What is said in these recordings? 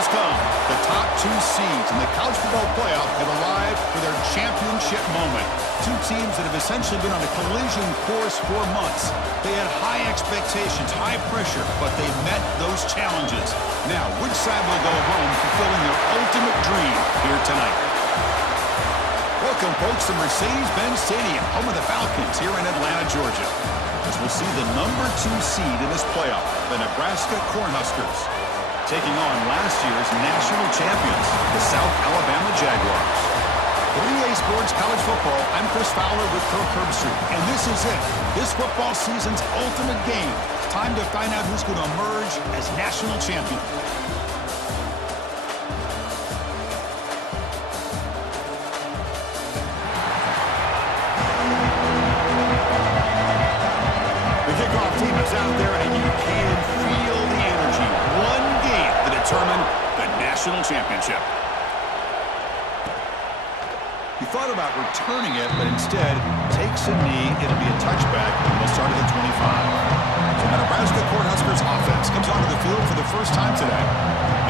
has come. The top two seeds in the college football playoff have arrived for their championship moment. Two teams that have essentially been on a collision course for months. They had high expectations, high pressure, but they met those challenges. Now, which side will go home fulfilling their ultimate dream here tonight? Welcome, folks, to Mercedes-Benz Stadium, home of the Falcons here in Atlanta, Georgia. As we'll see the number 2 seed in this playoff, the Nebraska Cornhuskers, taking on last year's national champions, the South Alabama Jaguars. For EA Sports College Football, I'm Chris Fowler with Kirk Herbstreit, and this is it. This football season's ultimate game. Time to find out who's going to emerge as national champion. Out there, and you can feel the energy. One game to determine the national championship. He thought about returning it, but instead takes a knee. It'll be a touchback. They'll start at the 25. So the Nebraska Cornhuskers offense comes onto the field for the first time today.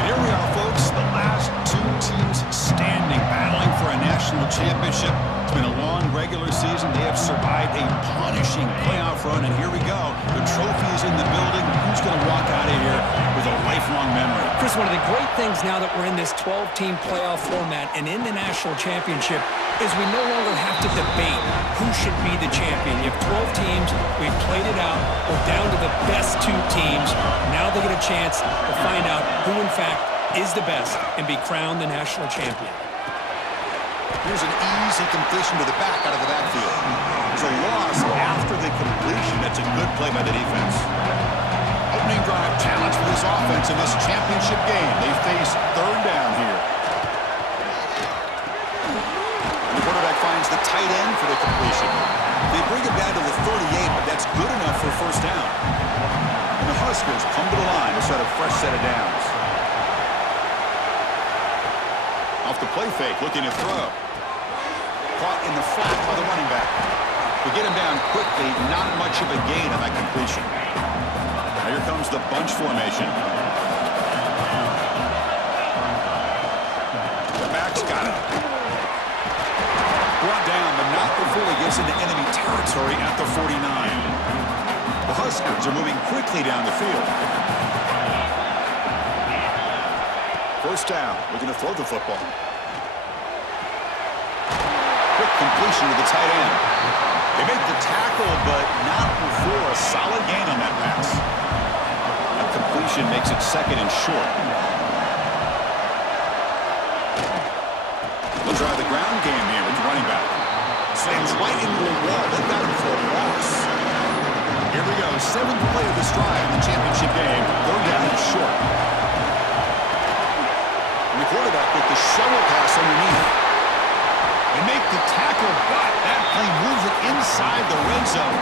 And here we are, folks, the last 2 teams standing, battling for a national championship. It's been a long regular season. They have survived a punishing playoff run, and here we go. The trophy is in the building. Who's going to walk out of here with a lifelong memory? Chris, one of the great things now that we're in this 12-team playoff format and in the national championship is we no longer have to debate who should be the champion. You have 12 teams. We've played it out. We're down to the best 2 teams. Now they get a chance to find out who, in fact, is the best and be crowned the national champion. Here's an easy completion to the back out of the backfield. There's a loss after the completion. That's a good play by the defense. Opening drive challenge for this offense in this championship game. They face 3rd down here. And the quarterback finds the tight end for the completion. They bring it down to the 38, but that's good enough for a 1st down. And the Huskers come to the line to start a fresh set of downs. Off the play fake, looking to throw. Caught in the flat by the running back. To get him down quickly, not much of a gain on that completion. Now here comes the bunch formation. The back's got it. Brought down, but not before he gets into enemy territory at the 49. The Huskers are moving quickly down the field. 1st down, looking to throw the football. Quick completion to the tight end. They make the tackle, but not before a solid gain on that pass. That completion makes it 2nd and short. They'll try the ground game here with the running back. Slams right into the wall. They got him for a loss. Here we go, 7th play of this drive in the championship game. 3rd down and short. The quarterback with the shovel pass underneath. They make the tackle, but that play moves it inside the red zone.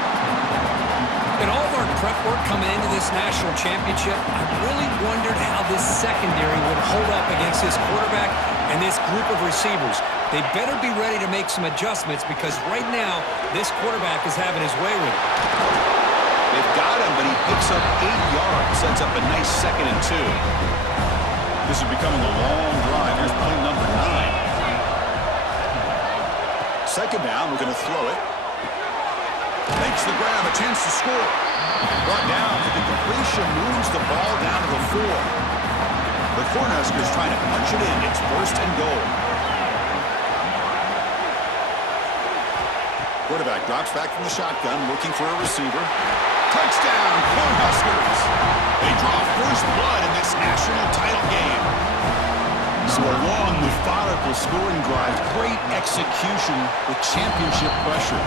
In all of our prep work coming into this national championship, I really wondered how this secondary would hold up against this quarterback and this group of receivers. They better be ready to make some adjustments because right now, this quarterback is having his way with it. They've got him, but he picks up 8 yards, sets up a nice 2nd and 2. This is becoming a long drive. Here's play number 9. 2nd down, we're going to throw it. Makes the grab, a chance to score. Brought down, but the completion moves the ball down to the 4. The Cornhuskers trying to punch it in. It's 1st and goal. Quarterback drops back from the shotgun, looking for a receiver. Touchdown, Cornhuskers! They draw first blood in this national title game. So a long, methodical scoring drive. Great execution with championship pressure.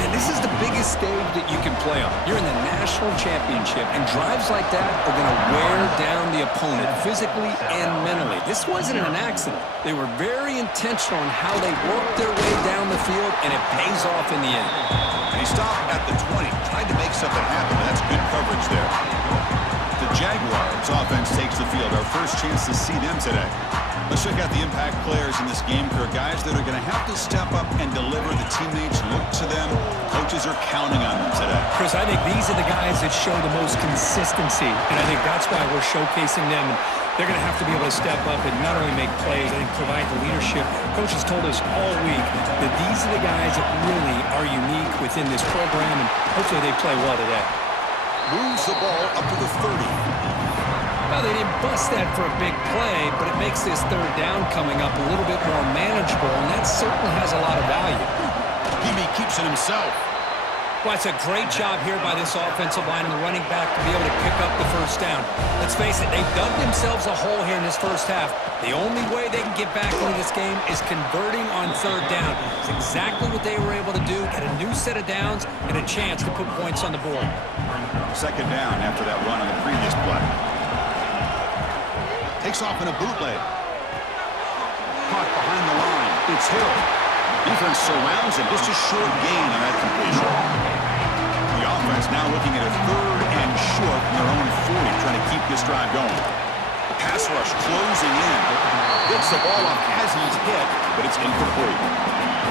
Man, this is the biggest stage that you can play on. You're in the national championship, and drives like that are going to wear down the opponent physically and mentally. This wasn't an accident. They were very intentional in how they worked their way down the field, and it pays off in the end. And he stopped at the 20, tried to make something happen, but that's good coverage there. The Jaguars offense takes the field. Our first chance to see them today. Let's check out the impact players in this game, Kirk. Guys that are going to have to step up and deliver. The teammates look to them. Coaches are counting on them today. Chris, I think these are the guys that show the most consistency, and I think that's why we're showcasing them. They're going to have to be able to step up and not only make plays, I think provide the leadership. Coaches told us all week that these are the guys that really are unique within this program, and hopefully they play well today. Moves the ball up to the 30. Well, they didn't bust that for a big play, but it makes this third down coming up a little bit more manageable, and that certainly has a lot of value. Peavy keeps it himself. Well, it's a great job here by this offensive line and the running back to be able to pick up the first down. Let's face it, they've dug themselves a hole here in this first half. The only way they can get back into this game is converting on third down. It's exactly what they were able to do, get a new set of downs and a chance to put points on the board. Second down after that run on the previous play. Takes off in a bootleg. Caught behind the line. It's Hill. Defense surrounds him. Just a short gain on that completion. The offense now looking at a third and short from their own 40, trying to keep this drive going. The pass rush closing in. Gets the ball off as he's hit, but it's incomplete.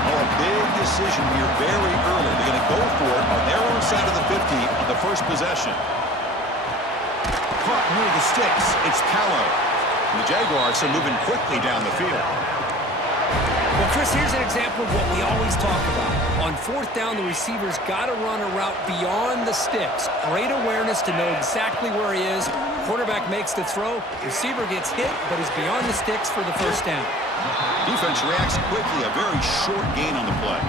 Oh, a big decision here very early. They're going to go for it on their own side of the 50 on the first possession. Caught near the sticks. It's Callow. And the Jaguars are moving quickly down the field. Well, Chris, here's an example of what we always talk about. On fourth down, the receiver's got to run a route beyond the sticks. Great awareness to know exactly where he is. Quarterback makes the throw. Receiver gets hit, but is beyond the sticks for the first down. Defense reacts quickly. A very short gain on the play.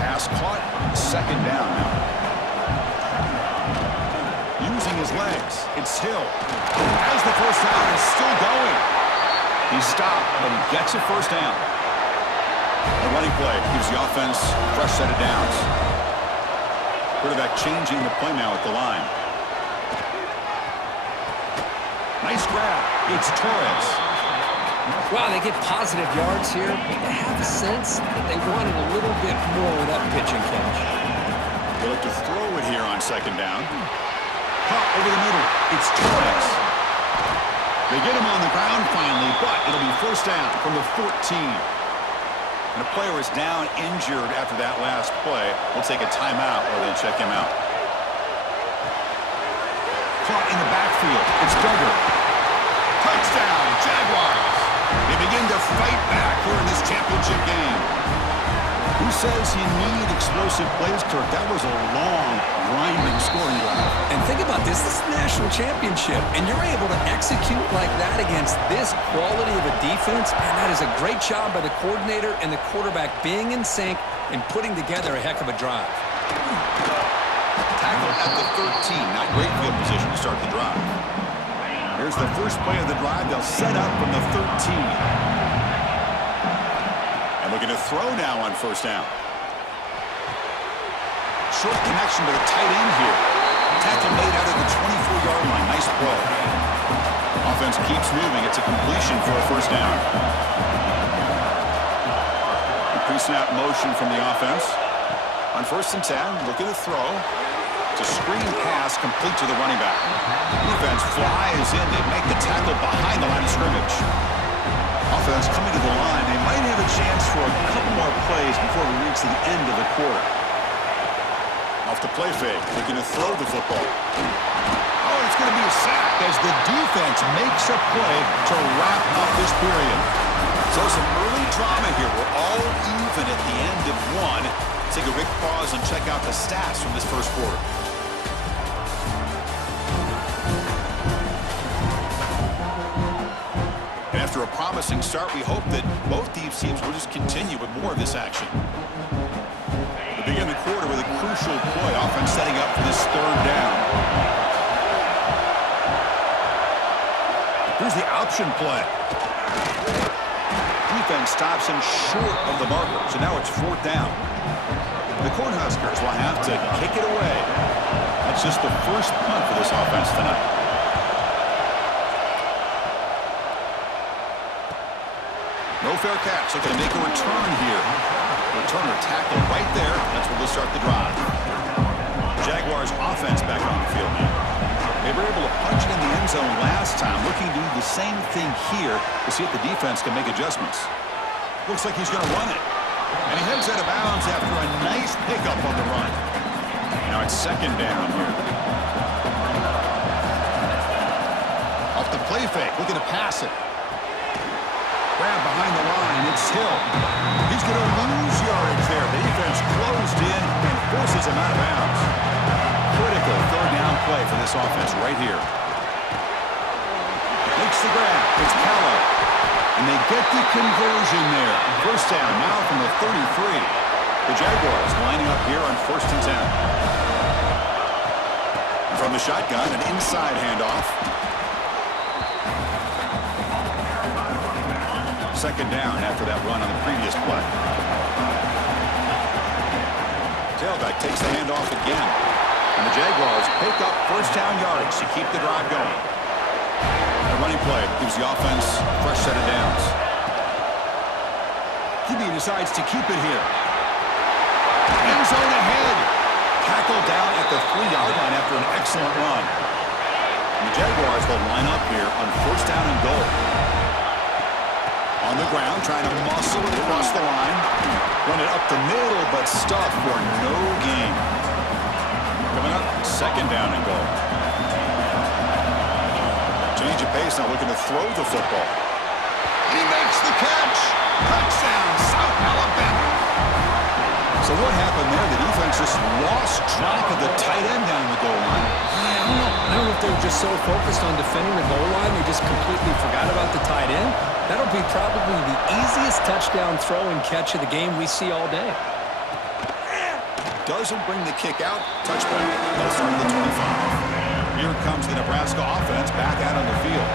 Pass caught. Second down now. Using his legs. It's Hill. As the first down is still going. He's stopped, but he gets a first down. The running play gives the offense a fresh set of downs. Quarterback changing the play now at the line. Nice grab. It's Torres. Wow, they get positive yards here, but they have a sense that they wanted a little bit more with that pitch and catch. They'll have to throw it here on second down. Caught over the middle. It's Torres. They get him on the ground finally, but it'll be first down from the 14. And a player is down injured after that last play. We'll take a timeout or then check him out. Caught in the backfield. It's Duggar. Touchdown, Jaguars. They begin to fight back here in this championship game. Who says you need explosive plays, Kirk? That was a long, grinding scoring drive. And think about this. This is the national championship, and you're able to execute like that against this quality of a defense, and that is a great job by the coordinator and the quarterback being in sync and putting together a heck of a drive. Tackle at the 13. Not great field position to start the drive. Here's the first play of the drive. They'll set up from the 13. Looking to throw now on first down. Short connection to the tight end here. Tackle made out of the 24-yard line. Nice play. Offense keeps moving. It's a completion for a first down. Pre-snap motion from the offense. On first and 10, looking to throw. It's a screen pass complete to the running back. Defense flies in. They make the tackle behind the line of scrimmage. Offense coming to the line. They might have a chance for a couple more plays before we reach the end of the quarter. Off the play fake, looking to throw the football. Oh, it's going to be a sack as the defense makes a play to wrap up this period. So some early drama here. We're all even at the end of one. Let's take a quick pause and check out the stats from this first quarter. After a promising start, we hope that both these teams will just continue with more of this action. We begin the quarter with a crucial play. Offense setting up for this third down. Here's the option play. Defense stops him short of the marker, so now it's fourth down. The Cornhuskers will have to kick it away. That's just the first punt for this offense tonight. No fair catch. Looking to make a return here. Returner tackled right there. That's where they'll start the drive. Jaguars offense back on the field now. They were able to punch it in the end zone last time, looking to do the same thing here to see if the defense can make adjustments. Looks like he's going to run it. And he heads out of bounds after a nice pickup on the run. Now it's second down here. Off the play fake, looking to pass it. Grab behind the line, it's Hill. He's going to lose yardage there. The defense closed in and forces him out of bounds. Critical third down play for this offense right here. Makes the grab. It's Callow. And they get the conversion there. First down now from the 33. The Jaguars lining up here on 1st and 10. From the shotgun, an inside handoff. Second down after that run on the previous play. Tailback takes the handoff again. And the Jaguars pick up first down yardage to keep the drive going. The running play gives the offense a fresh set of downs. QB decides to keep it here. End zone ahead. Tackled down at the 3-yard line after an excellent run. And the Jaguars will line up here on first down and goal. On the ground, trying to muscle it across the line. Run it up the middle, but stuffed for no gain. Coming up, second down and goal. Change of pace, now looking to throw the football. And he makes the catch. Touchdown, South Alabama. So what happened there? The defense just lost track of the tight end down the goal line. I don't know if they were just so focused on defending the goal line, they just completely forgot about the tight end. That'll be probably the easiest touchdown throw and catch of the game we see all day. Doesn't bring the kick out. Touchback. They'll start at the 25. Here comes the Nebraska offense back out on the field.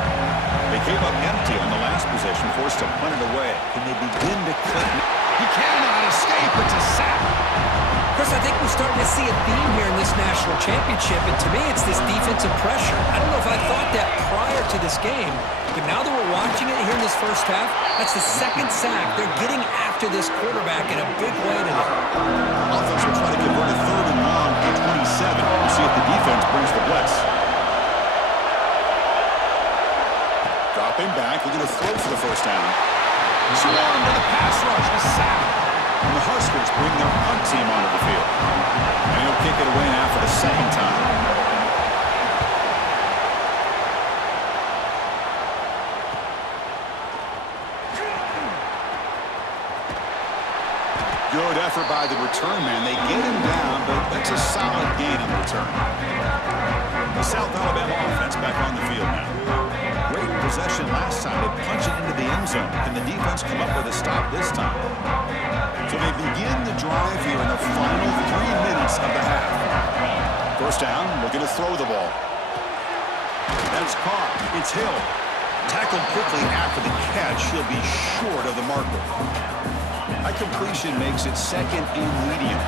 They came up empty on the last possession, forced to punt it away. Can they begin to click? He cannot escape. It's a sack. Chris, I think we're starting to see a theme here in this national championship, and to me, it's this defensive pressure. I don't know if I thought that prior to this game, but now that we're watching it here in this first half, that's the second sack. They're getting after this quarterback in a big way today. Offense will try to convert a third and long at 27. We'll see if the defense brings the blitz. Dropping back, looking to throw for the first down. Swarm to the pass rush, a sack. And the Huskers bring their punt team onto the field. And he'll kick it away now for the second time. Good effort by the return man. They get him down, but that's a solid gain on the return. The South Alabama offense back on the field now. Great possession last time. They punch it into the end zone. Can the defense come up with a stop this time? So they begin the drive here in the final 3 minutes of the half. First down, looking to throw the ball. That's caught. It's Hill. Tackled quickly after the catch. He'll be short of the marker. High completion makes it second and medium.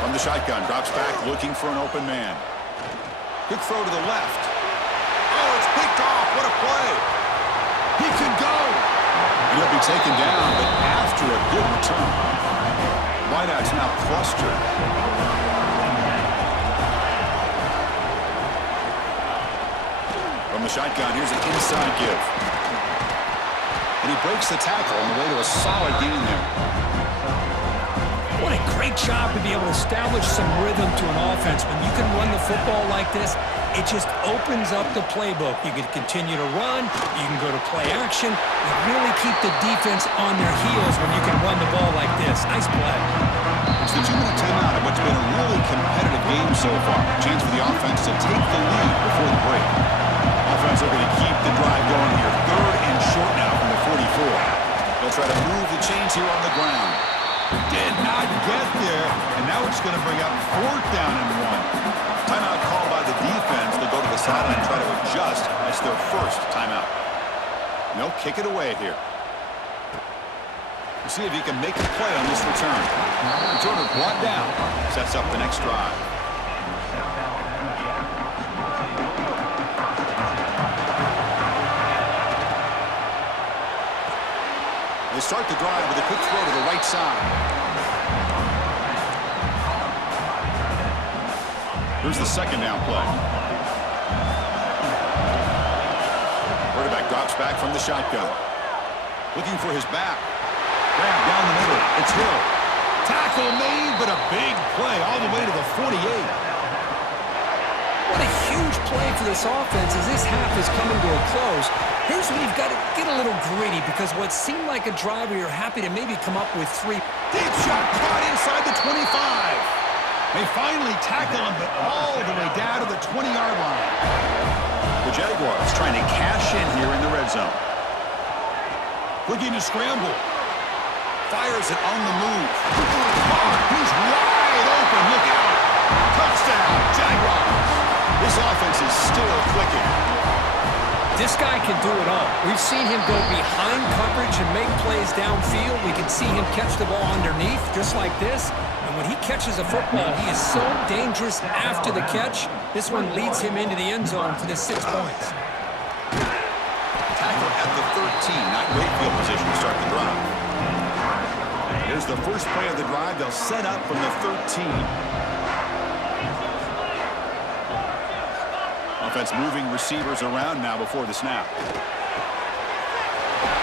From the shotgun, drops back, looking for an open man. Quick throw to the left. Oh, it's picked off. What a play. He could go. And he'll be taken down, but after a good return. Wideouts now clustered. From the shotgun, here's an inside give. And he breaks the tackle on the way to a solid gain there. What a great job to be able to establish some rhythm to an offense. When you can run the football like this, it just opens up the playbook. You can continue to run. You can go to play action. You really keep the defense on their heels when you can run the ball like this. Nice play. It's the 2-minute timeout of what's been a really competitive game so far. Chance for the offense to take the lead before the break. Offense looking to keep the drive going here. Third and short now from the 44. They'll try to move the chains here on the ground. Did not get there, and now it's going to bring up fourth down and 1. Timeout called by the defense. They'll go to the sideline and try to adjust. That's their first timeout. And they'll kick it away here. We'll see if he can make a play on this return. Returner brought down. Sets up the next drive. They start the drive with a quick throw to the right side. Here's the second down play. Quarterback drops back from the shotgun. Looking for his back. Grab down the middle. It's Hill. Tackle made, but a big play all the way to the 48. What a huge play for this offense as this half is coming to a close. Here's where you've got to get a little gritty because what seemed like a drive where you're happy to maybe come up with 3. Deep shot caught inside the 25. They finally tackle him, but all the way down to the 20-yard line. The Jaguars trying to cash in here in the red zone. Looking to scramble. Fires it on the move. He's wide open. Look out. Touchdown, Jaguars. This offense is still clicking. This guy can do it all. We've seen him go behind coverage and make plays downfield. We can see him catch the ball underneath just like this. And when he catches a football, he is so dangerous after the catch. This one leads him into the end zone for the 6 points. Tackle at the 13, not great field position to start the drive. Here's the first play of the drive. They'll set up from the 13. Offense moving receivers around now before the snap.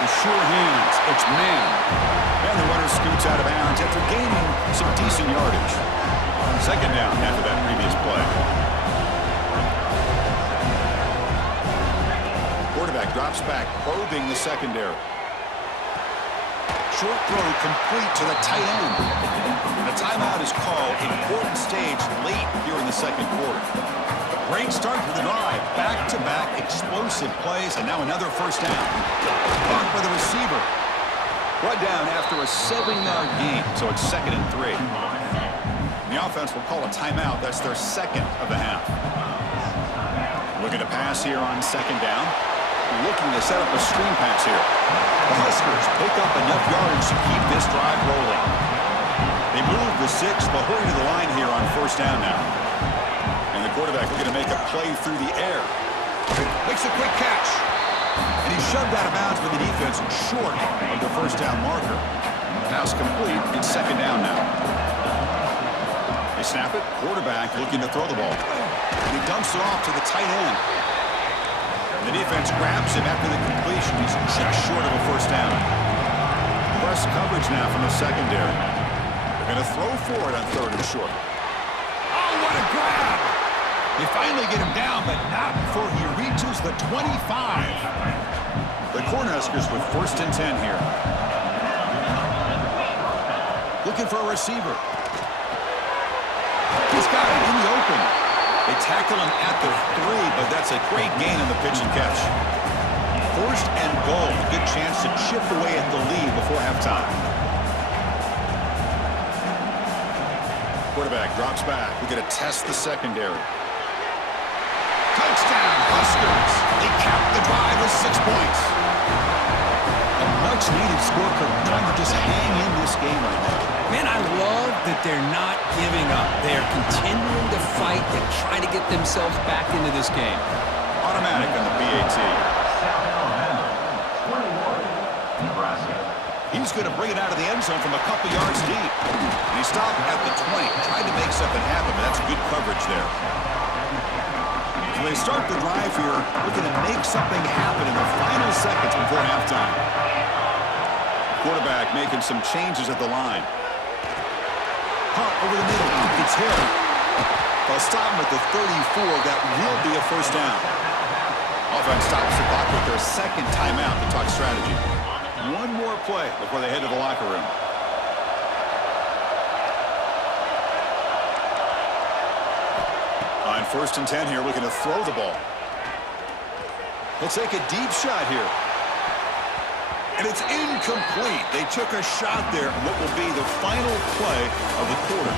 With sure hands, it's man. And the runner scoots out of bounds after gaining some decent yardage. Second down after that previous play. Quarterback drops back, probing the secondary. Short throw complete to the tight end. And a timeout is called. Important stage late here in the second quarter. Great start to the drive. Back-to-back explosive plays, and now another first down. Caught by the receiver. Brought down after a 7-yard gain, so it's 2nd and 3. The offense will call a timeout. That's their second of the half. Looking to pass here on second down. Looking to set up a screen pass here. The Huskers pick up enough yardage to keep this drive rolling. They move the 6. They'll hurry to the line here on first down now. And the quarterback looking to make a play through the air. Makes a quick catch. And he's shoved out of bounds by the defense short of the first down marker. Pass complete. It's second down now. They snap it. Quarterback looking to throw the ball. And he dumps it off to the tight end. The defense grabs him after the completion. He's just short of a first down. Press coverage now from the secondary. They're going to throw for it on 3rd and short. Oh, what a grab! They finally get him down, but not before he reaches the 25. The Cornhuskers with 1st and 10 here. Looking for a receiver. He's got it in the open. They tackle him at the 3, but that's a great gain on the pitch and catch. 1st and goal. Good chance to chip away at the lead before halftime. Quarterback drops back. We're going to test the secondary. Touchdown, Huskers. They cap the drive with 6 points. A much-needed score for trying to just hang in this game right now. Man, I love that they're not giving up. They are continuing to fight and try to get themselves back into this game. Automatic on the PAT. He's going to bring it out of the end zone from a couple yards deep. And he stopped at the 20. Tried to make something happen, but that's good coverage there. So they start the drive here, looking to make something happen in the final seconds before halftime. Quarterback making some changes at the line. Punt over the middle. It's Hill. They'll stop him at the 34. That will be a first down. Offense stops the clock with their second timeout to talk strategy. One more play before they head to the locker room. On 1st and 10 here, looking to throw the ball. He'll take a deep shot here. And it's incomplete. They took a shot there. What will be the final play of the quarter.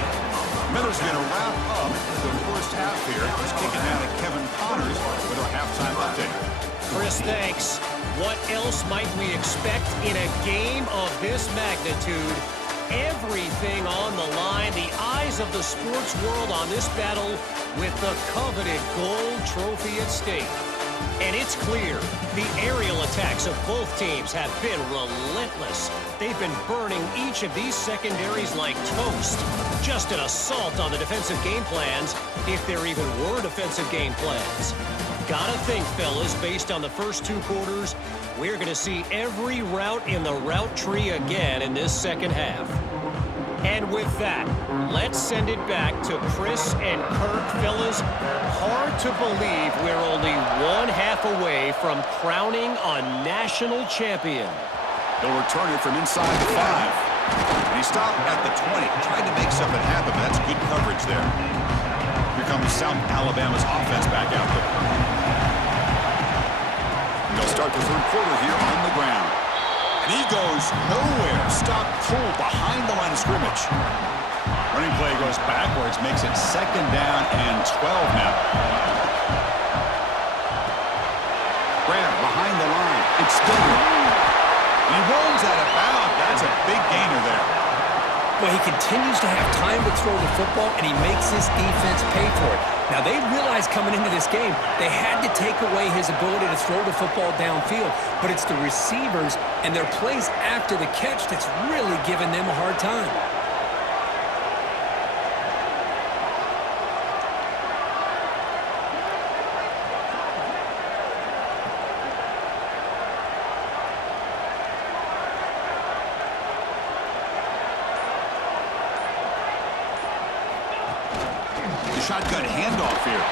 Miller's going to wrap up the first half here. Just kicking down to Kevin Connors with our halftime update. Chris, thanks. What else might we expect in a game of this magnitude? Everything on the line. The eyes of the sports world on this battle with the coveted gold trophy at stake. And it's clear, the aerial attacks of both teams have been relentless. They've been burning each of these secondaries like toast. Just an assault on the defensive game plans, if there even were defensive game plans. Gotta think, fellas, based on the first 2 quarters, we're going to see every route in the route tree again in this second half. And with that, let's send it back to Chris and Kirk. Fellas, hard to believe we're only 1/2 away from crowning a national champion. He'll return it from inside the 5. And he stopped at the 20, trying to make something happen, but that's good coverage there. Here comes South Alabama's offense back out there. They'll start the third quarter here on the ground. And he goes nowhere. Stopped cold behind the line of scrimmage. Running play goes backwards, makes it 2nd down and 12 now. Grab behind the line. It's still. He rolls out of bounds. That's a big gainer there. Well, he continues to have time to throw the football, and he makes his defense pay for it. Now, they realized coming into this game they had to take away his ability to throw the football downfield, but it's the receivers and their plays after the catch that's really giving them a hard time. Shotgun handoff here.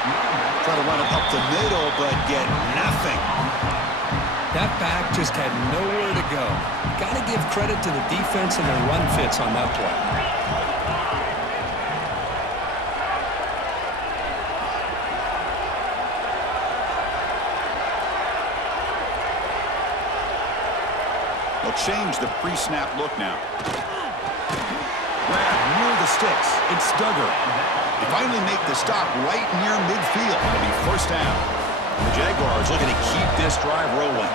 Try to run it up the middle, but get nothing. That back just had nowhere to go. Got to give credit to the defense and their run fits on that play. They'll change the pre-snap look now. Grab near the sticks. It's Duggar. They finally make the stop right near midfield. It'll be 1st down. The Jaguars looking to keep this drive rolling.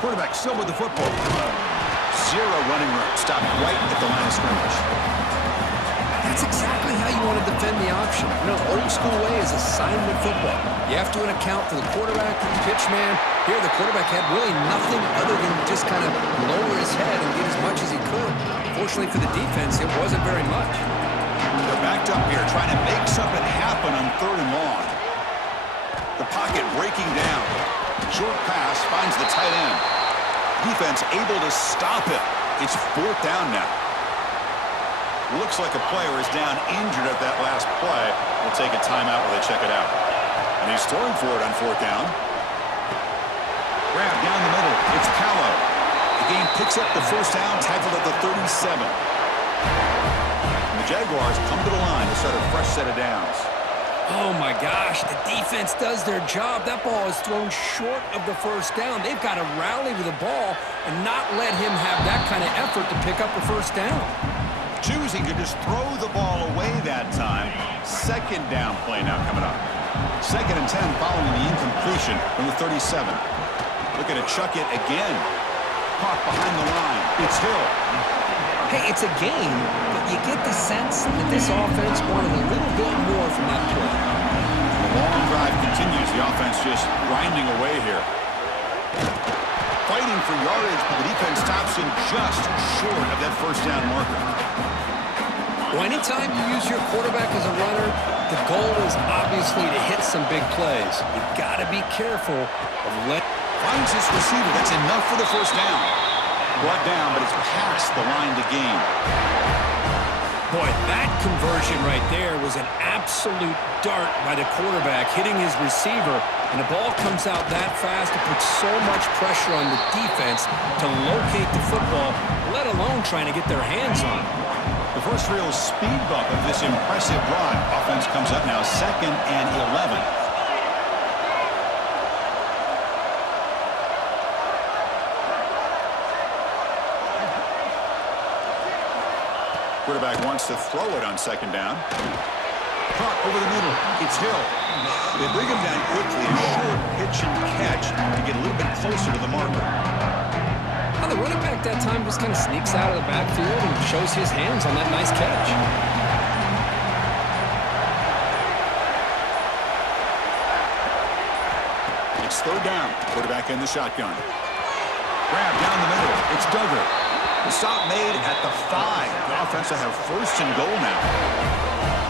Quarterback still with the football. 0 running room. Stop right at the line of scrimmage. That's exactly how you want to defend the option. You know, old school way is assignment football. You have to account for the quarterback, the pitch man. Here, the quarterback had really nothing other than just kind of lower his head and get as much as he could. Fortunately for the defense, it wasn't very much. They're backed up here, trying to make something happen on 3rd and long. The pocket breaking down. Short pass finds the tight end. Defense able to stop it. It's 4th down now. Looks like a player is down injured at that last play. We'll take a timeout while they check it out. And he's throwing for it on 4th down. Grab down the middle. It's Callow. The game picks up the 1st down, tackled at the 37. The Jaguars come to the line to start a fresh set of downs. Oh, my gosh. The defense does their job. That ball is thrown short of the 1st down. They've got to rally to the ball and not let him have that kind of effort to pick up a 1st down. Choosing to just throw the ball away that time. 2nd down play now coming up. 2nd and 10 following the incompletion from the 37. Looking to chuck it again. Caught behind the line. It's Hill. Hey, it's a game, but you get the sense that this offense wanted a little bit more from that play. The long drive continues. The offense just grinding away here. Fighting for yardage, but the defense stops him just short of that 1st down marker. Well, anytime you use your quarterback as a runner, the goal is obviously to hit some big plays. You've got to be careful of letting... Finds his receiver. That's enough for the 1st down. Brought down, but it's past the line to gain. Boy, that conversion right there was an absolute dart by the quarterback, hitting his receiver, and the ball comes out that fast. It puts so much pressure on the defense to locate the football, let alone trying to get their hands on it. The first real speed bump of this impressive drive. Offense comes up now 2nd and 11. Quarterback wants to throw it on 2nd down. Caught over the middle. It's Hill. They bring him down quickly. A short pitch and catch to get a little bit closer to the marker. Well, the running back that time just kind of sneaks out of the backfield and shows his hands on that nice catch. third down. Quarterback in the shotgun. Grab down the middle. It's Duggar. The stop made at the 5. The offense will have first and goal now.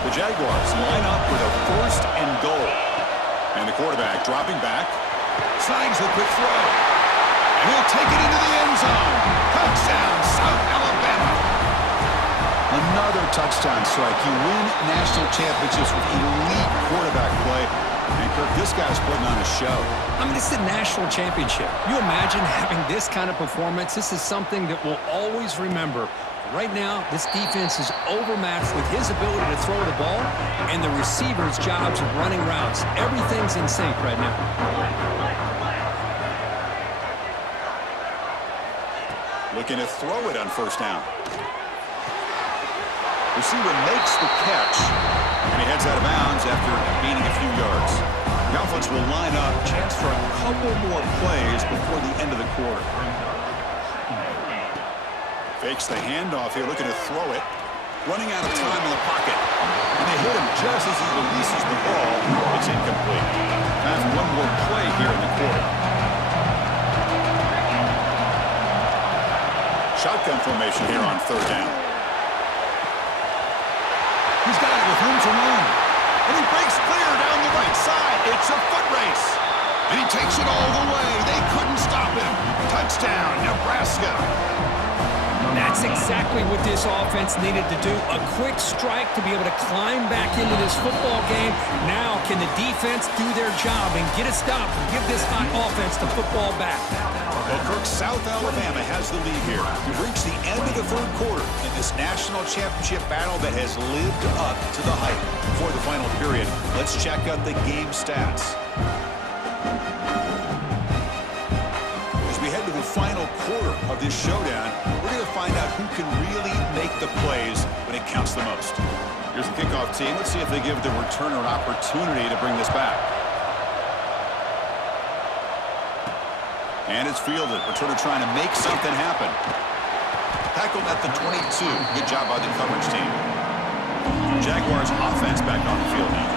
The Jaguars line up with a first and goal. And the quarterback dropping back. Slides the quick throw. And he'll take it into the end zone. Touchdown, South Alabama. Another touchdown strike. You win national championships with elite quarterback play. And, Kirk, this guy's putting on a show. I mean, this is a national championship. You imagine having this kind of performance? This is something that we'll always remember. Right now, this defense is overmatched with his ability to throw the ball and the receiver's jobs of running routes. Everything's in sync right now. Looking to throw it on first down. Receiver makes the catch, and he heads out of bounds after gaining a few yards. The offense will line up, chance for a couple more plays before the end of the quarter. Fakes the handoff here, looking to throw it. Running out of time in the pocket. And they hit him just as he releases the ball. It's incomplete. Time for one more play here in the quarter. Shotgun formation here on third down. He's got it with room to run. And he breaks clear down the right side. It's a foot race. And he takes it all the way. They couldn't stop him. Touchdown, Nebraska. That's exactly what this offense needed to do. A quick strike to be able to climb back into this football game. Now can the defense do their job and get a stop and give this hot offense the football back? Well, Kirk, South Alabama has the lead here. We've reached the end of the third quarter in this national championship battle that has lived up to the hype. Before the final period, let's check out the game stats. As we head to the final quarter of this showdown, we're going to find out who can really make the plays when it counts the most. Here's the kickoff team. Let's see if they give the returner an opportunity to bring this back. And it's fielded. Returner trying to make something happen. Tackled at the 22. Good job by the coverage team. Jaguars offense back on the field now.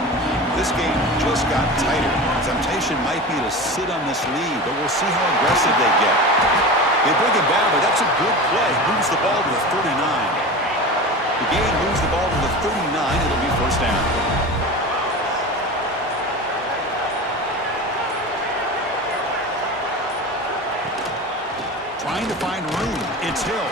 This game just got tighter. The temptation might be to sit on this lead, but we'll see how aggressive they get. They bring it down, but that's a good play. Moves the ball to the 39. The game moves the ball to the 39. It'll be first down. Trying to find room. It's Hill.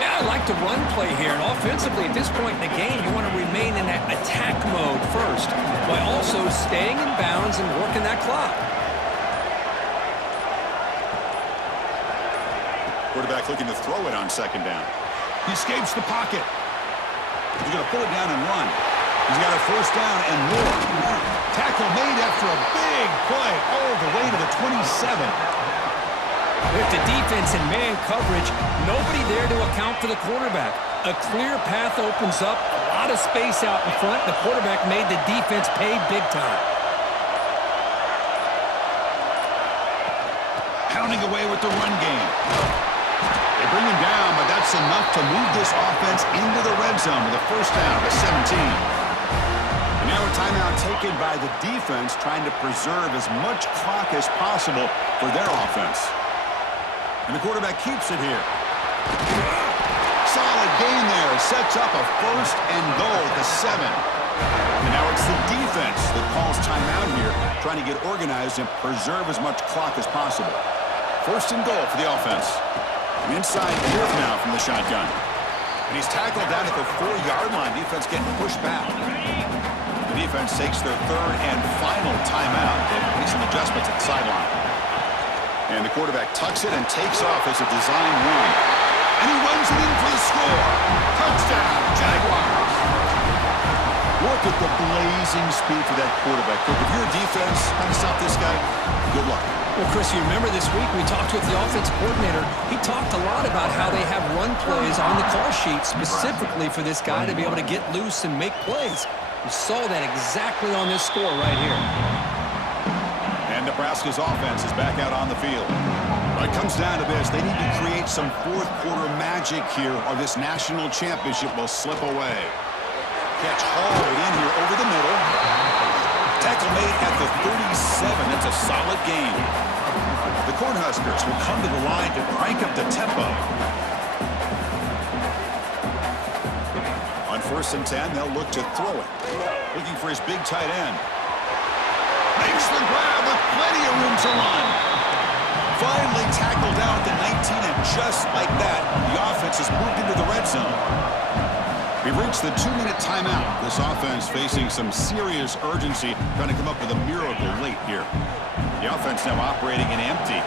Yeah, I like the run play here. And offensively, at this point in the game, you want to remain in that attack mode first, while also staying in bounds and working that clock. Quarterback looking to throw it on second down. He escapes the pocket. He's going to pull it down and run. He's got a first down and more. Tackle made after a big play all the way to the 27. With the defense and man coverage, nobody there to account for the quarterback. A clear path opens up, a lot of space out in front. The quarterback made the defense pay big time. Pounding away with the run game. They bring him down, but that's enough to move this offense into the red zone with a first down to 17. And now a timeout taken by the defense, trying to preserve as much clock as possible for their offense. And the quarterback keeps it here. Solid gain there. Sets up a first and goal at the 7. And now it's the defense that calls timeout here, trying to get organized and preserve as much clock as possible. First and goal for the offense. And inside fourth now from the shotgun. And he's tackled down at the 4-yard line. Defense getting pushed back. The defense takes their third and final timeout. They'll make some adjustments at the sideline. And the quarterback tucks it and takes off as a design run. And he runs it in for the score. Touchdown, Jaguars. Look at the blazing speed for that quarterback. If you're a defense trying to stop this guy, good luck. Well, Chris, you remember this week we talked with the offensive coordinator. He talked a lot about how they have run plays on the call sheet specifically for this guy to be able to get loose and make plays. We saw that exactly on this score right here. And Nebraska's offense is back out on the field. When it comes down to this, they need to create some fourth-quarter magic here, or this national championship will slip away. Catch hauled in here over the middle. Tackle made at the 37. That's a solid gain. The Cornhuskers will come to the line to crank up the tempo. On 1st and 10, they'll look to throw it. Looking for his big tight end. Makes the grab with plenty of room to run. Finally tackled down at the 19, and just like that, the offense has moved into the red zone. We've reached the 2-minute timeout. This offense facing some serious urgency, trying to come up with a miracle late here. The offense now operating in empty.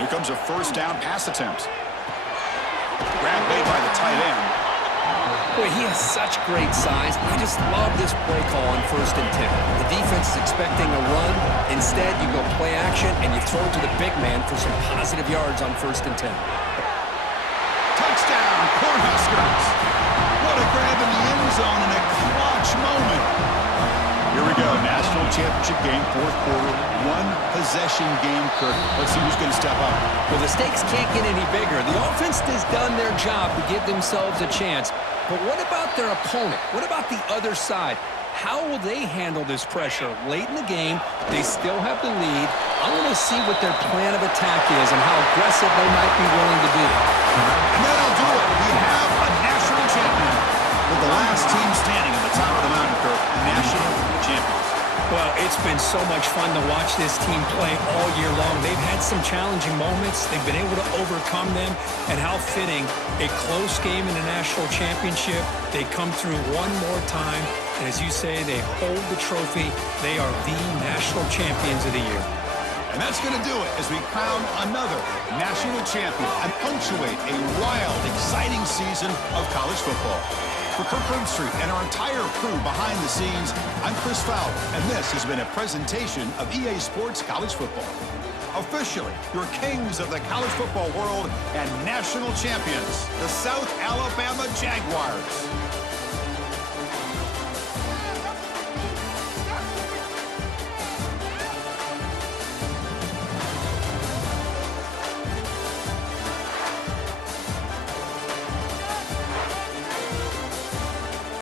Here comes a 1st down pass attempt. Grab made by the tight end. Boy, he has such great size. I just love this play call on 1st and 10. The defense is expecting a run. Instead, you go play action, and you throw it to the big man for some positive yards on 1st and 10. Touchdown, Cornhuskers. What a grab in the end zone in a clutch moment. Here we go, national championship game, 4th quarter, 1-possession game, Kirk. Let's see who's going to step up. Well, the stakes can't get any bigger. The offense has done their job to give themselves a chance. But what about their opponent? What about the other side? How will they handle this pressure? Late in the game, they still have the lead. I want to see what their plan of attack is and how aggressive they might be willing to be. And that'll do it. We have a national champion. With the last team standing at the top of the mountain, Kirk, national champions. Well, it's been so much fun to watch this team play all year long. They've had some challenging moments. They've been able to overcome them. And how fitting, a close game in the national championship. They come through one more time. And as you say, they hold the trophy. They are the national champions of the year. And that's going to do it as we crown another national champion and punctuate a wild, exciting season of college football. For Kirk Herbstreit and our entire crew behind the scenes, I'm Chris Fowler, and this has been a presentation of EA Sports College Football. Officially, your kings of the college football world and national champions, the South Alabama Jaguars.